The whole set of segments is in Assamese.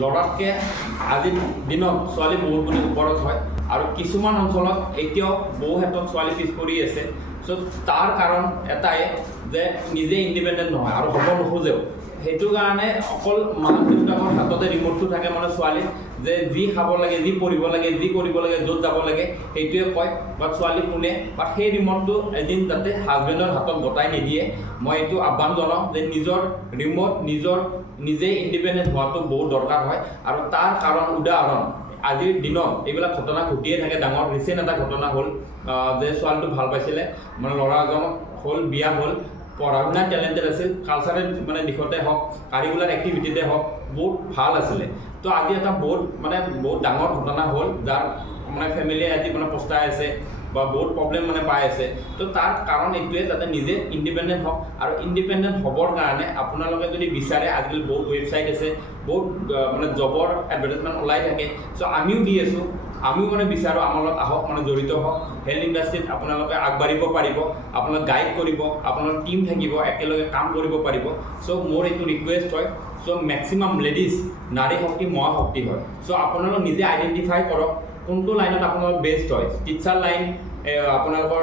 ল'ৰাতকৈ আজিৰ দিনত ছোৱালী বহুত গুণে ওপৰত হয় আৰু কিছুমান অঞ্চলত এতিয়াও বহু ক্ষেত্ৰত ছোৱালী পিছ পৰি আছে। চ' তাৰ কাৰণ এটাই যে নিজে ইণ্ডিপেণ্ডেণ্ট নহয় আৰু হ'ব নোখোজেও। সেইটো কাৰণে অকল মাক দেউতাকৰ হাততে ৰিম'টটো থাকে মানে ছোৱালী যে যি খাব লাগে, যি পঢ়িব লাগে, যি কৰিব লাগে, য'ত যাব লাগে সেইটোৱে কয় বা ছোৱালী শুনে। বাট সেই ৰিম'টটো এদিন যাতে হাজবেণ্ডৰ হাতত গতাই নিদিয়ে, মই এইটো আহ্বান জনাওঁ যে নিজৰ ৰিম'ট নিজে ইণ্ডিপেণ্ডেণ্ট হোৱাটো বহুত দৰকাৰ হয়। আৰু তাৰ কাৰণ উদাহৰণ আজিৰ দিনত এইবিলাক ঘটনা ঘটিয়ে থাকে। ডাঙৰ ৰিচেণ্ট এটা ঘটনা হ'ল যে ছোৱালীটো ভাল পাইছিলে, মানে ল'ৰা এজনক হ'ল, বিয়া হ'ল, পঢ়া শুনা টেলেণ্টেড আছিল, কালচাৰেল মানে দিশতে হওক, কাৰিকুলাৰ এক্টিভিটিতে হওক বহুত ভাল আছিলে। তো আজি এটা বহুত ডাঙৰ ঘটনা হ'ল, যাৰ মানে ফেমিলিয়ে আজি মানে পস্তাই আছে বা বহুত প্ৰব্লেম মানে পাই আছে। তো তাৰ কাৰণ এইটোৱে যাতে নিজে ইণ্ডিপেণ্ডেণ্ট হওক। আৰু ইণ্ডিপেণ্ডেণ্ট হ'বৰ কাৰণে আপোনালোকে যদি বিচাৰে, আজিকালি বহুত ৱেবছাইট আছে, বহুত মানে জবৰ এডভাৰটাইজমেণ্ট ওলাই থাকে। চ' আমিও দি আছোঁ, আমিও মানে বিচাৰোঁ আমাৰ লগত আহক, মানে জড়িত হওক। হেল্থ ইণ্ডাষ্ট্ৰীত আপোনালোকে আগবাঢ়িব পাৰিব, আপোনাক গাইড কৰিব, আপোনাৰ টীম থাকিব, একেলগে কাম কৰিব পাৰিব। চ' মোৰ এইটো ৰিকুৱেষ্ট হয়। চ' মেক্সিমাম লেডিজ, নাৰী শক্তি মহাশক্তি হয়। চ' আপোনালোক নিজে আইডেণ্টিফাই কৰক কোনটো লাইনত আপোনালোকৰ বেষ্ট হয়। টিচাৰ লাইন, আপোনালোকৰ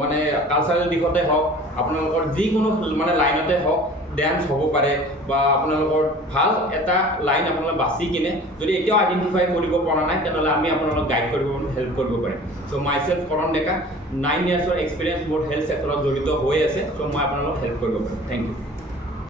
মানে কালচাৰেল দিশতে হওক, আপোনালোকৰ যিকোনো মানে লাইনতে হওক, ডেন্স হ'ব পাৰে বা আপোনালোকৰ ভাল এটা লাইন আপোনালোকে বাছি কিনে যদি এতিয়াও আইডেণ্টিফাই কৰিব পৰা নাই, তেনেহ'লে আমি আপোনালোকক গাইড কৰিব পাৰিম, হেল্প কৰিব পাৰিম। চ' মাইছেল্ফ কৰণ ডেকা, 9 ইয়াৰ্ছৰ এক্সপিৰিয়েঞ্চ মোৰ হেল্থ ছেক্টৰত জড়িত হৈ আছে। চ' মই আপোনালোকক হেল্প কৰিব পাৰিম। Thank U.